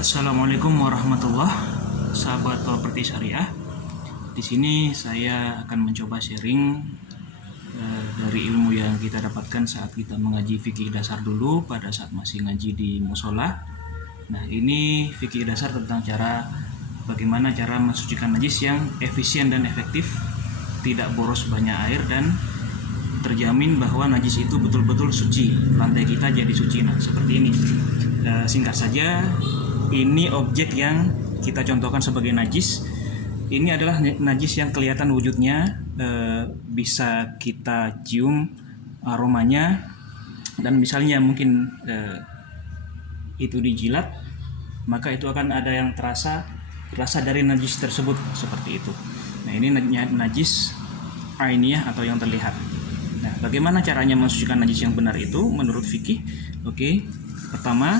Assalamualaikum warahmatullahi sahabat properti syariah. Di sini saya akan mencoba sharing dari ilmu yang kita dapatkan saat kita mengaji fikih dasar dulu pada saat masih ngaji di musola. Nah, ini fikih dasar tentang bagaimana cara mensucikan najis yang efisien dan efektif, tidak boros banyak air dan terjamin bahwa najis itu betul-betul suci. Lantai kita jadi suci. Nah, seperti ini. Singkat saja, ini objek yang kita contohkan sebagai najis. Ini adalah najis yang kelihatan wujudnya, bisa kita cium aromanya, dan misalnya mungkin itu dijilat, maka itu akan ada yang terasa dari najis tersebut, seperti itu. Nah, ini najis ainiyah atau yang terlihat. Nah, bagaimana caranya mensucikan najis yang benar itu menurut fikih? Oke, pertama,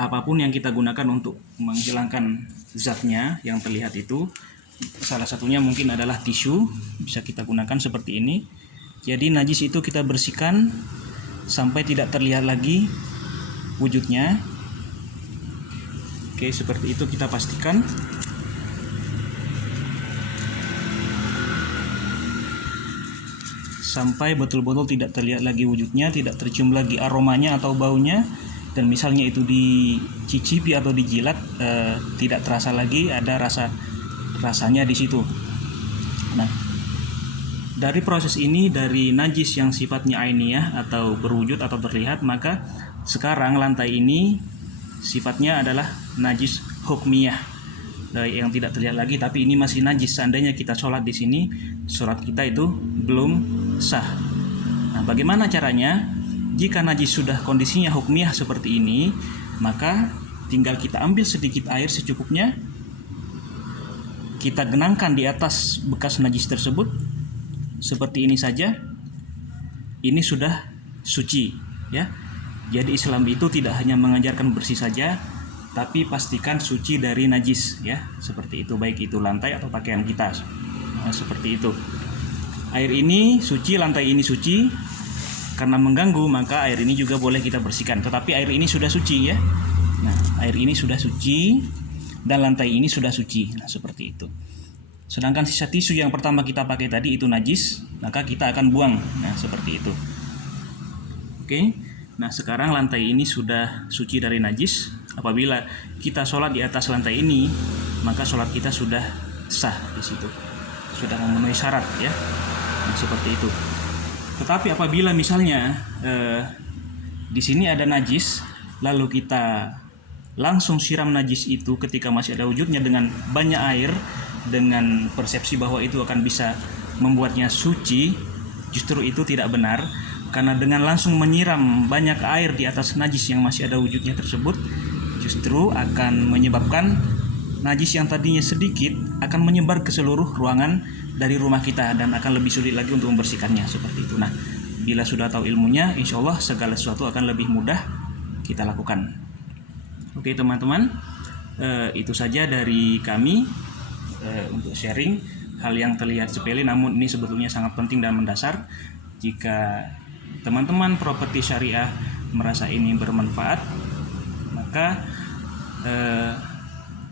apapun yang kita gunakan untuk menghilangkan zatnya yang terlihat itu, salah satunya mungkin adalah tisu, bisa kita gunakan seperti ini. Jadi najis itu kita bersihkan sampai tidak terlihat lagi wujudnya. Oke, seperti itu kita pastikan. Sampai betul-betul tidak terlihat lagi wujudnya, tidak tercium lagi aromanya atau baunya, dan misalnya itu dicicipi atau dijilat, tidak terasa lagi ada rasanya di situ. Nah, dari proses ini, dari najis yang sifatnya ainiyah atau berwujud atau terlihat, maka sekarang lantai ini sifatnya adalah najis hukmiyah, yang tidak terlihat lagi, tapi ini masih najis. Seandainya kita sholat di sini, sholat kita itu belum sah. Nah, bagaimana caranya? Jika najis sudah kondisinya hukmiyah seperti ini, maka tinggal kita ambil sedikit air secukupnya, kita genangkan di atas bekas najis tersebut, seperti ini saja. Ini sudah suci, ya. Jadi Islam itu tidak hanya mengajarkan bersih saja, tapi pastikan suci dari najis, ya. Seperti itu, baik itu lantai atau pakaian kita. Nah, seperti itu. Air ini suci, lantai ini suci. Karena mengganggu, maka air ini juga boleh kita bersihkan. Tetapi air ini sudah suci, ya. Nah, air ini sudah suci dan lantai ini sudah suci. Nah, seperti itu. Sedangkan sisa tisu yang pertama kita pakai tadi itu najis, maka kita akan buang. Nah, seperti itu. Oke. Nah, sekarang lantai ini sudah suci dari najis. Apabila kita sholat di atas lantai ini, maka sholat kita sudah sah di situ. Sudah memenuhi syarat, ya. Nah, seperti itu. Tetapi apabila misalnya di sini ada najis, lalu kita langsung siram najis itu ketika masih ada wujudnya dengan banyak air, dengan persepsi bahwa itu akan bisa membuatnya suci, justru itu tidak benar. Karena dengan langsung menyiram banyak air di atas najis yang masih ada wujudnya tersebut, justru akan menyebabkan najis yang tadinya sedikit akan menyebar ke seluruh ruangan dari rumah kita dan akan lebih sulit lagi untuk membersihkannya, seperti itu. Nah, bila sudah tahu ilmunya, insya Allah segala sesuatu akan lebih mudah kita lakukan. Oke teman-teman, itu saja dari kami untuk sharing hal yang terlihat sepele, namun ini sebetulnya sangat penting dan mendasar. Jika teman-teman properti syariah merasa ini bermanfaat, maka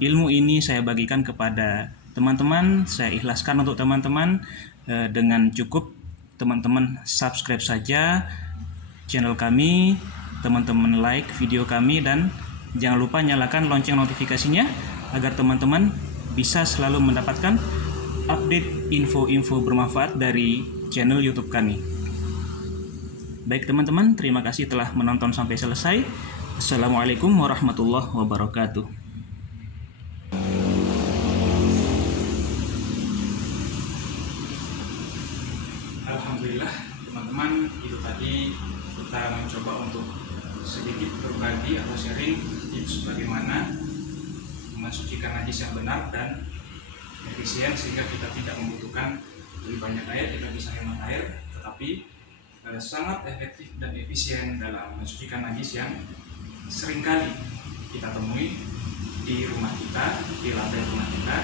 ilmu ini saya bagikan kepada teman-teman, saya ikhlaskan untuk teman-teman. Dengan cukup teman-teman subscribe saja channel kami, teman-teman like video kami, dan jangan lupa nyalakan lonceng notifikasinya agar teman-teman bisa selalu mendapatkan update info-info bermanfaat dari channel YouTube kami. Baik teman-teman, terima kasih telah menonton sampai selesai. Assalamualaikum warahmatullahi wabarakatuh. Alhamdulillah teman-teman, itu tadi kita mencoba untuk sedikit berbagi atau sharing tips bagaimana mensucikan najis yang benar dan efisien, sehingga kita tidak membutuhkan lebih banyak air, kita bisa hemat air, tetapi sangat efektif dan efisien dalam mensucikan najis yang seringkali kita temui di rumah kita, di lantai rumah kita.